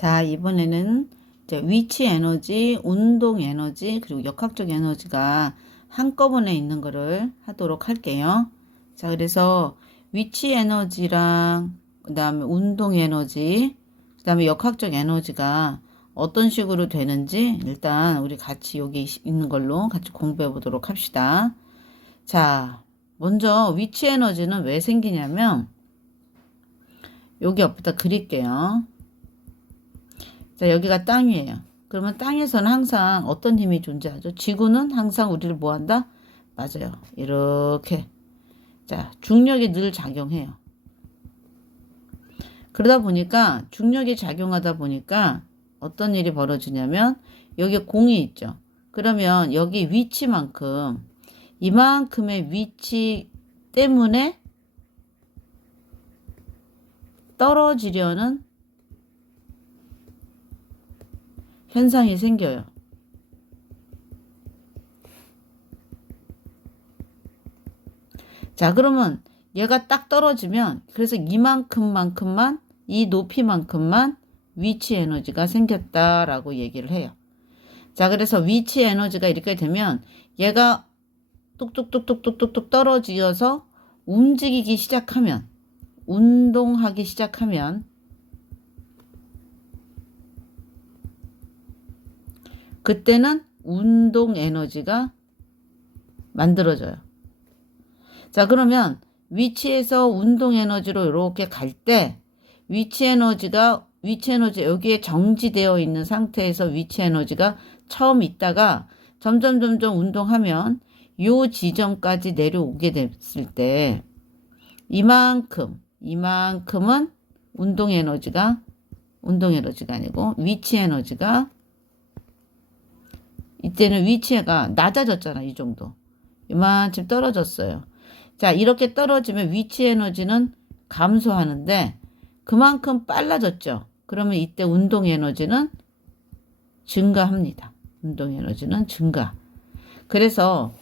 자, 이번에는 이제 위치 에너지, 운동 에너지, 그리고 역학적 에너지가 한꺼번에 있는 거를 하도록 할게요. 자, 그래서 위치 에너지랑 그다음에 운동 에너지, 그다음에 역학적 에너지가 어떤 식으로 되는지 일단 우리 같이 여기 있는 걸로 같이 공부해 보도록 합시다. 자, 먼저 위치 에너지는 왜 생기냐면 여기 옆에다 그릴게요. 자, 여기가 땅이에요. 그러면 땅에서는 항상 어떤 힘이 존재하죠? 지구는 항상 우리를 뭐 한다? 맞아요. 이렇게. 자, 중력이 늘 작용해요. 그러다 보니까 중력이 작용하다 보니까 어떤 일이 벌어지냐면 여기 공이 있죠. 그러면 여기 위치만큼 이만큼의 위치 때문에 떨어지려는 현상이 생겨요. 자, 그러면 얘가 딱 떨어지면 그래서 이만큼만큼만 이 높이만큼만 위치 에너지가 생겼다라고 얘기를 해요. 자, 그래서 위치 에너지가 이렇게 되면 얘가 뚝뚝뚝뚝뚝뚝 떨어지어서 움직이기 시작하면 운동하기 시작하면 그때는 운동 에너지가 만들어져요. 자, 그러면 위치에서 운동 에너지로 이렇게 갈 때 위치 에너지 여기에 정지되어 있는 상태에서 위치 에너지가 처음 있다가 점점 운동하면 요 지점까지 내려오게 됐을 때 이만큼은 운동 에너지가 아니고 위치 에너지가 이때는 위치가 낮아졌잖아. 이 정도. 이만큼 떨어졌어요. 자, 이렇게 떨어지면 위치 에너지는 감소하는데 그만큼 빨라졌죠. 그러면 이때 운동 에너지는 증가합니다. 운동 에너지는 증가. 그래서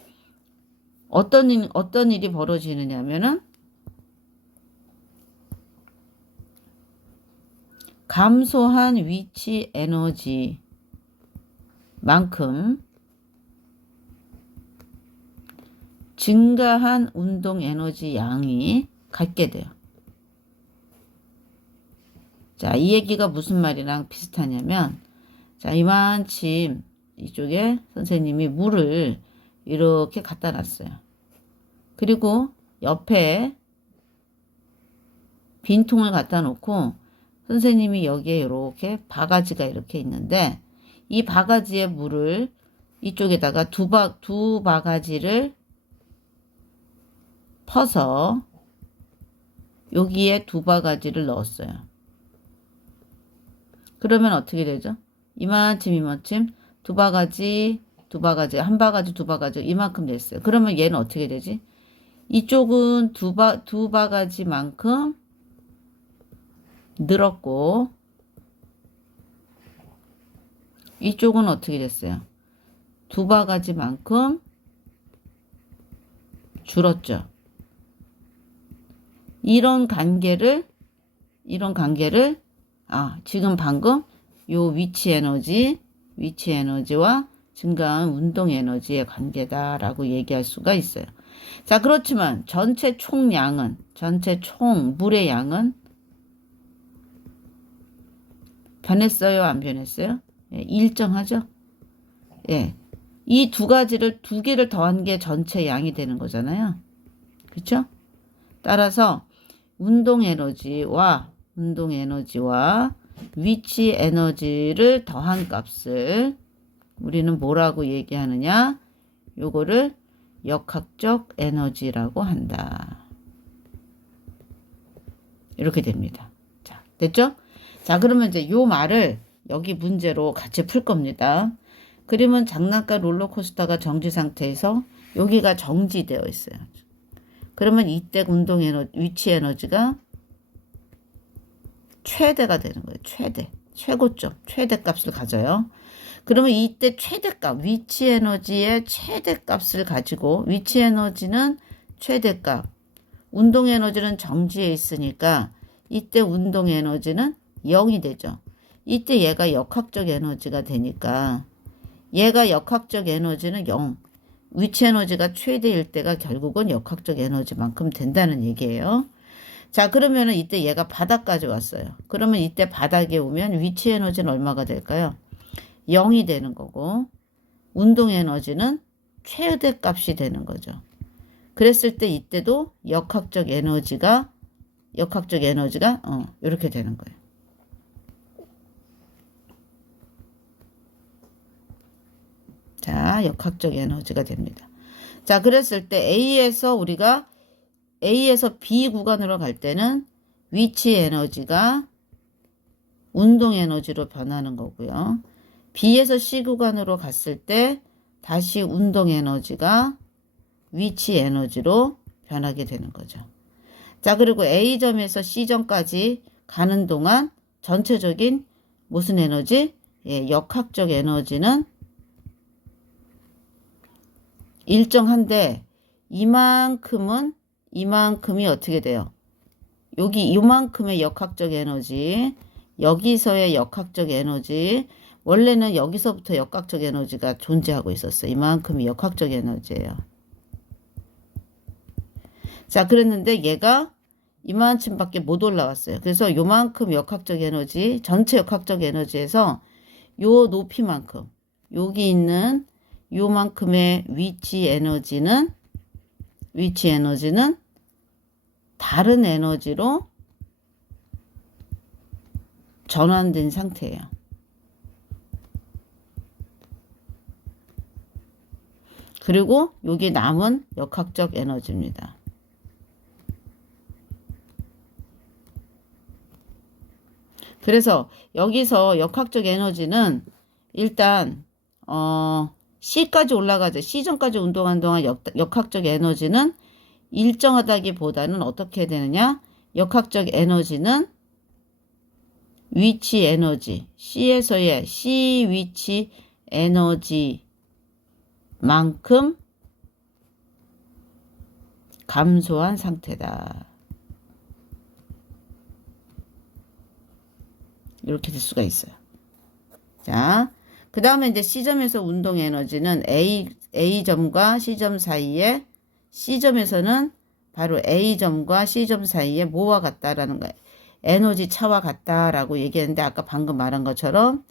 어떤 일이 벌어지느냐면은 감소한 위치 에너지만큼 증가한 운동 에너지 양이 갖게 돼요. 자, 이 얘기가 무슨 말이랑 비슷하냐면, 자, 이만큼 이쪽에 선생님이 물을 이렇게 갖다 놨어요. 그리고 옆에 빈통을 갖다 놓고 선생님이 여기에 이렇게 바가지가 이렇게 있는데 이 바가지에 물을 이쪽에다가 두 바가지를 퍼서 여기에 두 바가지를 넣었어요. 그러면 어떻게 되죠? 이만큼 두 바가지 한 바가지 두 바가지 이만큼 됐어요. 그러면 얘는 어떻게 되지? 이쪽은 두 바가지만큼 늘었고 이쪽은 어떻게 됐어요? 두 바가지만큼 줄었죠. 이런 관계를 지금 방금 요 위치 에너지와 증가한 운동 에너지의 관계다라고 얘기할 수가 있어요. 자, 그렇지만 전체 물의 양은 변했어요? 안 변했어요? 예, 일정하죠? 예. 이 두 개를 더한 게 전체 양이 되는 거잖아요. 그렇죠? 따라서 운동 에너지와 위치 에너지를 더한 값을 우리는 뭐라고 얘기하느냐? 요거를 역학적 에너지라고 한다. 이렇게 됩니다. 자, 됐죠? 자, 그러면 이제 요 말을 여기 문제로 같이 풀 겁니다. 그러면 장난감 롤러코스터가 정지 상태에서 여기가 정지되어 있어요. 그러면 이때 위치 에너지가 최대가 되는 거예요. 최고점, 최대값을 가져요. 그러면 이때 최대값, 위치 에너지의 최대값을 가지고 위치 에너지는 최대값, 운동 에너지는 정지에 있으니까 이때 운동 에너지는 0이 되죠. 이때 얘가 역학적 에너지가 되니까 얘가 역학적 에너지는 0. 위치 에너지가 최대일 때가 결국은 역학적 에너지만큼 된다는 얘기예요. 자, 그러면은 이때 얘가 바닥까지 왔어요. 그러면 이때 바닥에 오면 위치 에너지는 얼마가 될까요? 0이 되는 거고 운동 에너지는 최대 값이 되는 거죠. 그랬을 때 이때도 역학적 에너지가 이렇게 되는 거예요. 자, 역학적 에너지가 됩니다. 자, 그랬을 때 A에서 B 구간으로 갈 때는 위치 에너지가 운동 에너지로 변하는 거고요. B에서 C 구간으로 갔을 때 다시 운동 에너지가 위치 에너지로 변하게 되는 거죠. 자, 그리고 A점에서 C점까지 가는 동안 전체적인 무슨 에너지? 예, 역학적 에너지는 일정한데 이만큼이 어떻게 돼요? 여기 이만큼의 역학적 에너지, 여기서의 역학적 에너지, 원래는 여기서부터 역학적 에너지가 존재하고 있었어요. 이만큼이 역학적 에너지예요. 자, 그랬는데 얘가 이만큼밖에 못 올라왔어요. 그래서 요만큼 역학적 에너지, 전체 역학적 에너지에서 요 높이만큼, 여기 있는 요만큼의 위치 에너지는 다른 에너지로 전환된 상태예요. 그리고 여기 남은 역학적 에너지입니다. 그래서 여기서 역학적 에너지는 일단 C까지 올라가죠. C점까지 운동한 동안 역학적 에너지는 일정하다기보다는 어떻게 되느냐? 역학적 에너지는 위치 에너지, C에서의 C 위치 에너지만큼 감소한 상태다. 이렇게 될 수가 있어요. 자, 그 다음에 이제 C점에서 운동 에너지는 A점과 C점 사이에, C점에서는 바로 A점과 C점 사이에 뭐와 같다라는 거예요. 에너지 차와 같다라고 얘기했는데 아까 방금 말한 것처럼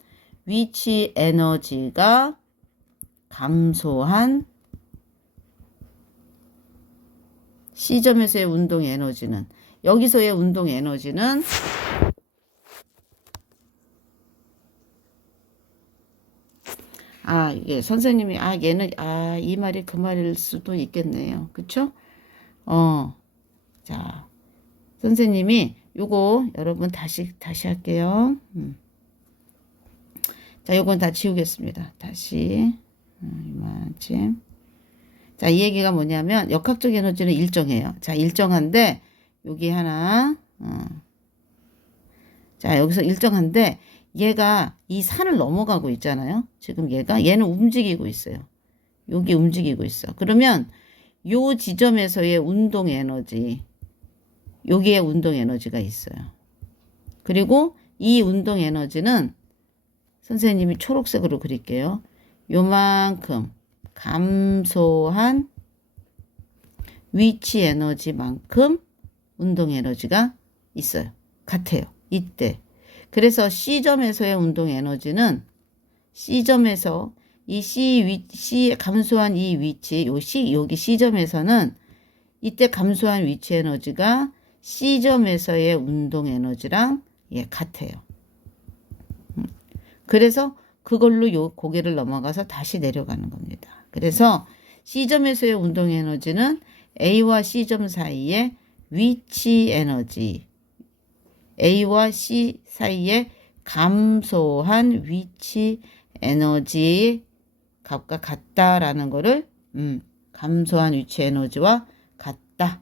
위치 에너지가 감소한 C점에서의 운동 에너지는, 여기서의 운동 에너지는 이게 선생님이 얘는 이 말이 그 말일 수도 있겠네요. 그쵸? 자, 선생님이 요거 여러분 다시 할게요. 자, 요건 다 지우겠습니다. 다시 이만큼. 자, 이 얘기가 뭐냐면 역학적 에너지는 일정해요. 자, 일정한데 여기 하나. 자, 여기서 일정한데 얘가 이 산을 넘어가고 있잖아요. 지금 얘는 움직이고 있어요. 여기 움직이고 있어. 그러면 요 지점에서의 운동 에너지, 여기에 운동 에너지가 있어요. 그리고 이 운동 에너지는 선생님이 초록색으로 그릴게요. 요만큼 감소한 위치 에너지만큼 운동 에너지가 있어요. 같아요. 이때. 그래서 C점에서의 운동 에너지는 C점에서 이 C 감소한 이 위치, 여기 C점에서는 이때 감소한 위치 에너지가 C점에서의 운동 에너지랑 같아요. 그래서 그걸로 요 고개를 넘어가서 다시 내려가는 겁니다. 그래서 C점에서의 운동 에너지는 A와 C점 사이의 위치 에너지, A와 C 사이에 감소한 위치 에너지 값과 같다라는 거를 감소한 위치 에너지와 같다.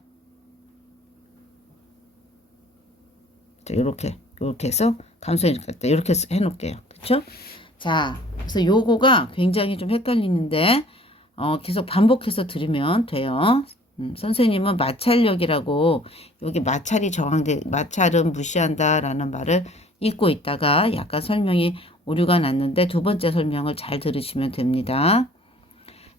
자, 이렇게 해서 감소한 위치 같다. 이렇게 해놓을게요. 그렇죠? 자, 그래서 요거가 굉장히 좀 헷갈리는데 계속 반복해서 들으면 돼요. 선생님은 마찰력이라고, 여기 마찰은 무시한다라는 말을 잊고 있다가 약간 설명이 오류가 났는데 두 번째 설명을 잘 들으시면 됩니다.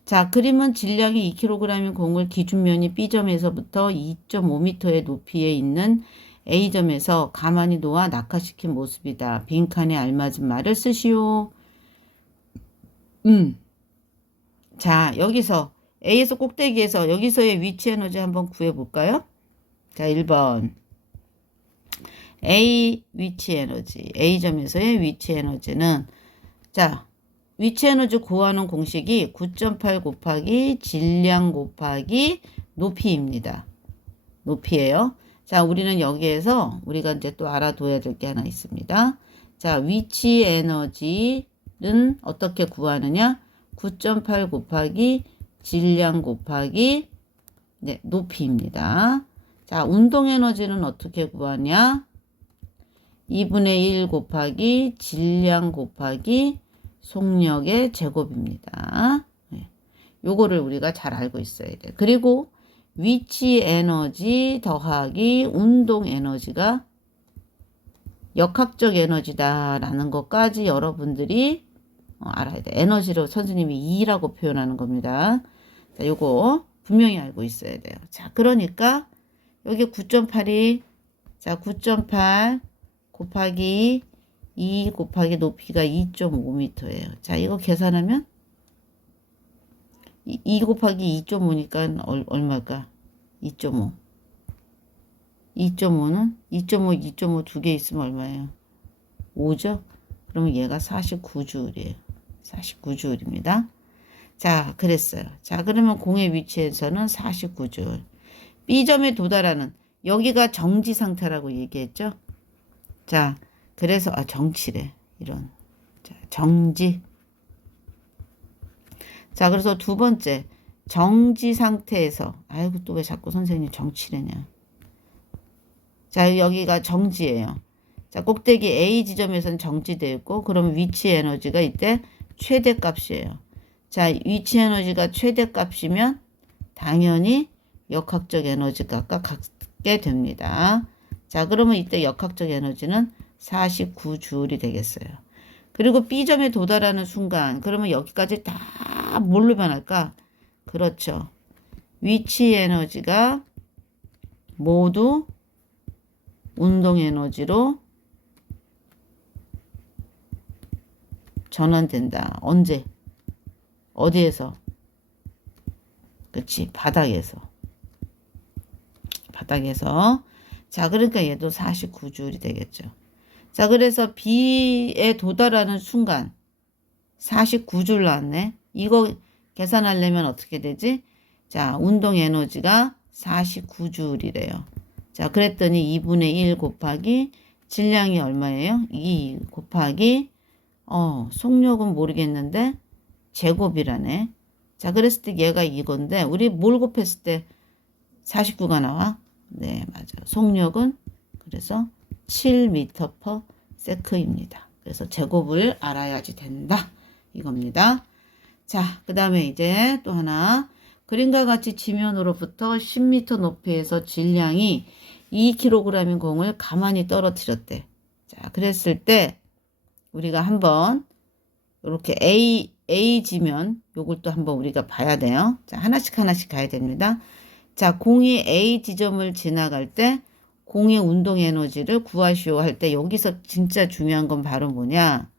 자, 그림은 질량이 2kg인 공을 기준면이 B점에서부터 2.5m의 높이에 있는 A점에서 가만히 놓아 낙하시킨 모습이다. 빈칸에 알맞은 말을 쓰시오. 자, 여기서 A에서 꼭대기에서 여기서의 위치 에너지 한번 구해볼까요? 자, 1번. A 위치 에너지. A점에서의 위치 에너지는 자, 위치 에너지 구하는 공식이 9.8 곱하기 질량 곱하기 높이입니다. 높이예요. 자, 우리는 여기에서 우리가 이제 또 알아둬야 될 게 하나 있습니다. 자, 위치 에너지는 어떻게 구하느냐? 9.8 곱하기 질량 곱하기 네, 높이입니다. 자, 운동 에너지는 어떻게 구하냐? 2분의 1 곱하기 질량 곱하기 속력의 제곱입니다. 네. 요거를 우리가 잘 알고 있어야 돼요. 그리고 위치 에너지 더하기 운동 에너지가 역학적 에너지다라는 것까지 여러분들이 알아야 돼. 에너지로 선생님이 E라고 표현하는 겁니다. 자, 요거 분명히 알고 있어야 돼요. 자, 그러니까 여기 9.8이 자, 9.8 곱하기 2 곱하기 높이가 2.5m예요. 자, 이거 계산하면 2 곱하기 2.5니까 얼마일까? 2.5. 2.5는 2.5 두 개 있으면 얼마예요? 5죠? 그러면 얘가 49J이에요. 49J입니다. 자, 그랬어요. 자, 그러면 공의 위치에서는 49J. B점에 도달하는 여기가 정지 상태라고 얘기했죠? 자, 그래서 정치래. 이런. 자, 정지. 자, 그래서 두 번째. 정지 상태에서 아이고 또 왜 자꾸 선생님 정치래냐. 자, 여기가 정지예요. 자, 꼭대기 A 지점에서는 정지되어 있고 그러면 위치 에너지가 이때 최대값이에요. 자, 위치 에너지가 최대값이면 당연히 역학적 에너지가 갖게 됩니다. 자, 그러면 이때 역학적 에너지는 49J이 되겠어요. 그리고 B점에 도달하는 순간 그러면 여기까지 다 뭘로 변할까? 그렇죠. 위치 에너지가 모두 운동 에너지로 전환된다. 언제? 어디에서? 그치, 바닥에서. 바닥에서. 자, 그러니까 얘도 49J이 되겠죠. 자, 그래서 B에 도달하는 순간 49J 나왔네. 이거 계산하려면 어떻게 되지? 자, 운동 에너지가 49J이래요. 자, 그랬더니 2분의 1 곱하기 질량이 얼마예요? 2 곱하기 속력은 모르겠는데 제곱이라네. 자, 그랬을 때 얘가 이건데 우리 뭘 곱했을 때 49가 나와? 네, 맞아요. 속력은 그래서 7m/s입니다. 그래서 제곱을 알아야지 된다. 이겁니다. 자, 그 다음에 이제 또 하나. 그림과 같이 지면으로부터 10m 높이에서 질량이 2kg인 공을 가만히 떨어뜨렸대. 자, 그랬을 때 우리가 한번 이렇게 A 지면 요걸 또 한번 우리가 봐야 돼요. 자, 하나씩 가야 됩니다. 자, 공이 A 지점을 지나갈 때 공의 운동 에너지를 구하시오 할 때 여기서 진짜 중요한 건 바로 뭐냐?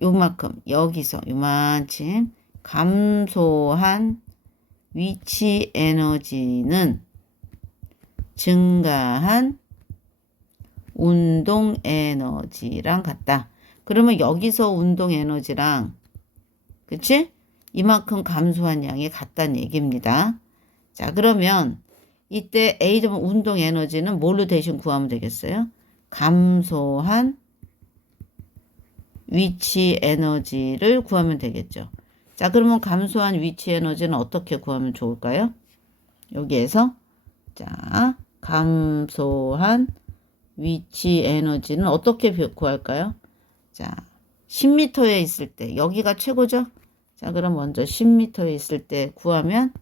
요만큼 여기서 요만큼 감소한 위치 에너지는 증가한 운동 에너지랑 같다. 그러면 여기서 운동 에너지랑 그치? 이만큼 감소한 양이 같다는 얘기입니다. 자, 그러면 이때 A점 운동 에너지는 뭘로 대신 구하면 되겠어요? 감소한 위치 에너지를 구하면 되겠죠. 자, 그러면 감소한 위치 에너지는 어떻게 구하면 좋을까요? 여기에서 자, 감소한 위치 에너지는 어떻게 구할까요? 자, 10m에 있을 때 여기가 최고죠? 자, 그럼 먼저 10m에 있을 때 구하면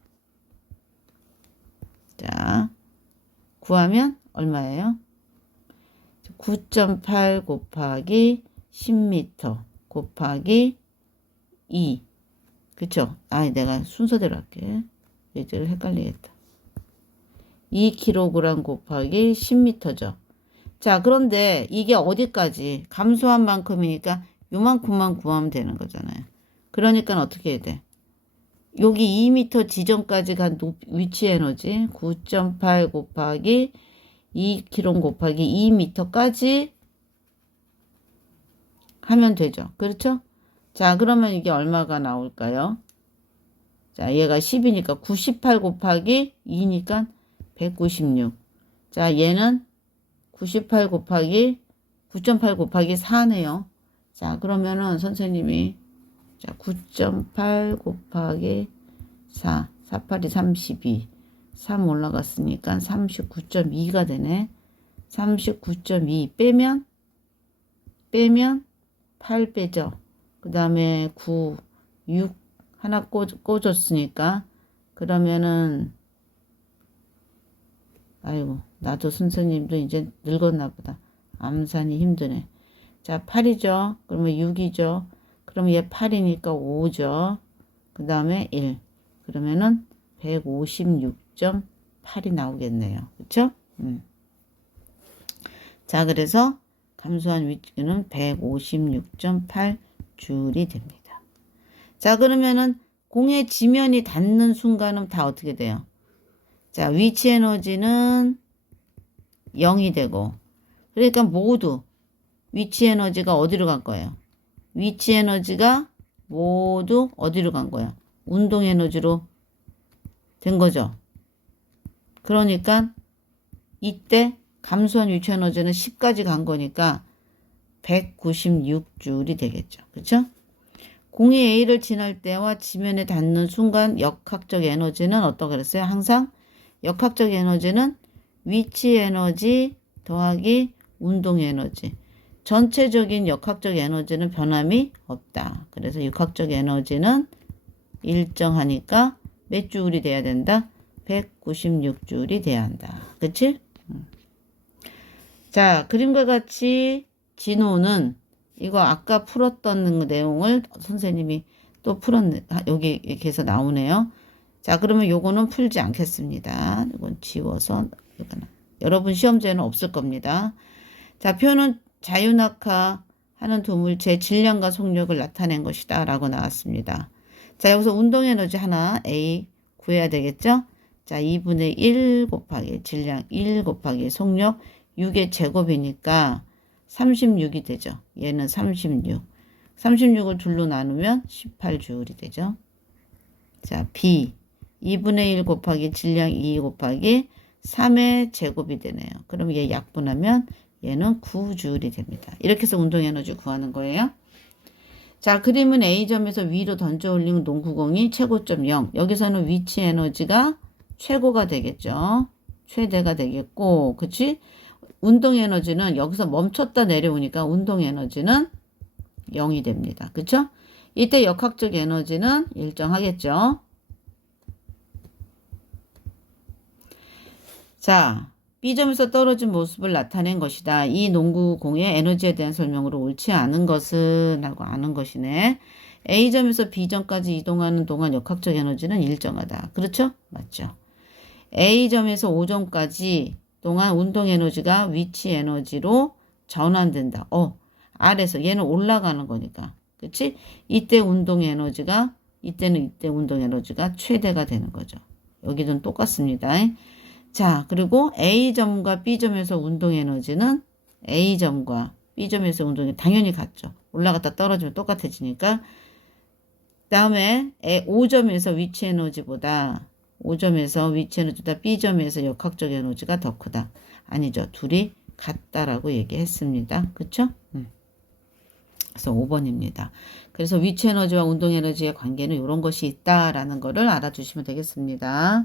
자, 구하면 얼마예요? 9.8 곱하기 10m 곱하기 2. 그쵸? 내가 순서대로 할게. 얘들 헷갈리겠다. 2kg 곱하기 10m죠. 자, 그런데 이게 어디까지? 감소한 만큼이니까 요만큼만 구하면 되는 거잖아요. 그러니까 어떻게 해야 돼? 여기 2m 지점까지 간 위치 에너지 9.8 곱하기 2kg 곱하기 2m까지 하면 되죠. 그렇죠? 자, 그러면 이게 얼마가 나올까요? 자, 얘가 10이니까 98 곱하기 2니까 196. 자, 얘는 98 곱하기 9.8 곱하기 4네요. 자, 그러면은 선생님이 9.8 곱하기 4, 48이 32, 3 올라갔으니까 39.2가 되네. 39.2 빼면 8 빼죠. 그 다음에 9, 6 하나 꽂았으니까 그러면은 아이고 나도 선생님도 이제 늙었나 보다. 암산이 힘드네. 자 8이죠. 그러면 6이죠. 그러면 얘 8이니까 5죠. 그 다음에 1. 그러면은 156.8이 나오겠네요. 그쵸? 자, 그래서 감소한 위치는 156.8 줄이 됩니다. 자, 그러면은 공의 지면이 닿는 순간은 다 어떻게 돼요? 자, 위치 에너지는 0이 되고, 그러니까 모두 위치 에너지가 어디로 갈 거예요? 위치 에너지가 모두 어디로 간 거야? 운동 에너지로 된 거죠. 그러니까 이때 감소한 위치 에너지는 10까지 간 거니까 196줄이 되겠죠. 그렇죠? 공이 A를 지날 때와 지면에 닿는 순간 역학적 에너지는 어떻게 그랬어요? 항상 역학적 에너지는 위치 에너지 더하기 운동 에너지. 전체적인 역학적 에너지는 변함이 없다. 그래서 역학적 에너지는 일정하니까 몇 줄이 돼야 된다? 196줄이 돼야 한다. 그치? 자, 그림과 같이 진호는 이거 아까 풀었던 내용을 선생님이 또 풀었네. 여기 이렇게 해서 나오네요. 자, 그러면 요거는 풀지 않겠습니다. 이건 지워서 여러분 시험지에는 없을 겁니다. 자, 표는 자유낙하하는 두물체의 질량과 속력을 나타낸 것이다 라고 나왔습니다. 자, 여기서 운동에너지 하나 A 구해야 되겠죠? 자, 2분의 1 곱하기 질량 1 곱하기 속력 6의 제곱이니까 36이 되죠. 얘는 36. 36을 둘로 나누면 18줄이 되죠. 자, B 2분의 1 곱하기 질량 2 곱하기 3의 제곱이 되네요. 그럼 얘 약분하면 얘는 9줄이 됩니다. 이렇게 해서 운동에너지 구하는 거예요. 자, 그림은 A점에서 위로 던져 올린 농구공이 최고점 0. 여기서는 위치 에너지가 최고가 되겠죠. 최대가 되겠고, 그치? 운동 에너지는 여기서 멈췄다 내려오니까 운동 에너지는 0이 됩니다. 그쵸? 이때 역학적 에너지는 일정하겠죠. 자, B점에서 떨어진 모습을 나타낸 것이다. 이 농구공의 에너지에 대한 설명으로 옳지 않은 것은 하고 아는 것이네. A점에서 B점까지 이동하는 동안 역학적 에너지는 일정하다. 그렇죠? 맞죠? A점에서 O점까지 동안 운동 에너지가 위치 에너지로 전환된다. 아래서 얘는 올라가는 거니까. 그치? 이때 운동 에너지가 이때 운동 에너지가 최대가 되는 거죠. 여기는 똑같습니다. 자, 그리고 A점과 B점에서 운동 에너지는 A점과 B점에서 운동이 당연히 같죠. 올라갔다 떨어지면 똑같아지니까. 다음에 O점에서 위치 에너지보다 B점에서 역학적 에너지가 더 크다. 아니죠. 둘이 같다라고 얘기했습니다. 그쵸? 그래서 5번입니다. 그래서 위치 에너지와 운동 에너지의 관계는 이런 것이 있다라는 거를 알아두시면 되겠습니다.